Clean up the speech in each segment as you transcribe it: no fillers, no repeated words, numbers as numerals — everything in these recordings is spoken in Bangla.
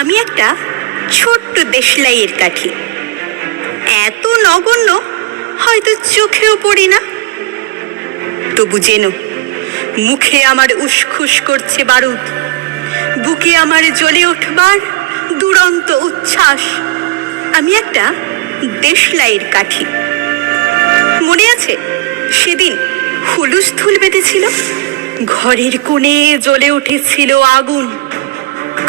আমি একটা ছোট্ট দেশলাইয়ের কাঠি, এত নগণ্য হয়তো চোখেও পড়ি না। তবু যেন মুখে আমার উসখুস করছে বারুদ, বুকে আমার জ্বলে উঠবার দুরন্ত উচ্ছ্বাস। আমি একটা দেশলাইয়ের কাঠি। মনে আছে সেদিন হুলুস্থুল বেঁধেছিল, ঘরের কোণে জ্বলে উঠেছিল আগুন।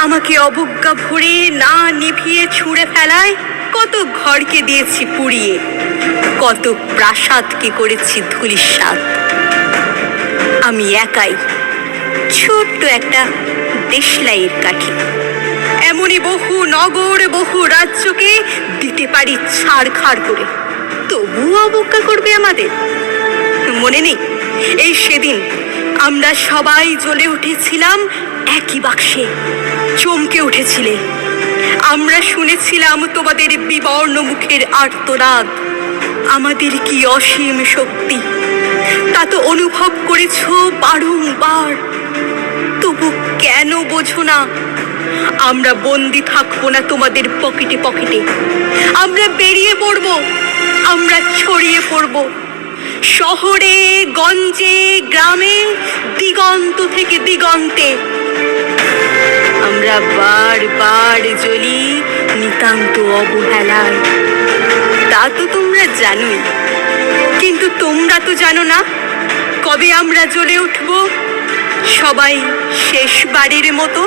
আমাকে অবজ্ঞা ভরে না নিভিয়ে ছুঁড়ে ফেলায় কত ঘরকে দিয়েছি পুড়িয়ে, কত প্রাসাদকে করেছি ধূলিসাৎ। আমি একাই ছোট্ট একটা দেশলাইয়ের কাঠি, এমনই বহু নগর বহু রাজ্যকে দিতে পারি ছাড়খাড় করে, তবুও অবজ্ঞা করবে আমাদের। মনে নেই এই সেদিন আমরা সবাই জ্বলে উঠেছিলাম একই বাক্সে, চমকে উঠেছিলে। আমরা শুনেছিলাম তোমাদের বিবর্ণ মুখের আর্তনাদ। আমাদের কি অসীম শক্তি তা তো অনুভব করেছ বারংবার। তবু কেন বোঝো না? আমরা বন্দি থাকবো না তোমাদের পকেটে পকেটে। আমরা বেরিয়ে পড়বো, আমরা ছড়িয়ে পড়বো শহরে গঞ্জে গ্রামে, দিগন্ত থেকে দিগন্তে। আমরা বারবার জ্বলি নিতান্ত অবহেলায়, তা তো তোমরা জানোই। কিন্তু তোমরা তো জানো না কবে আমরা জ্বলে উঠবো সবাই শেষবারের মতো।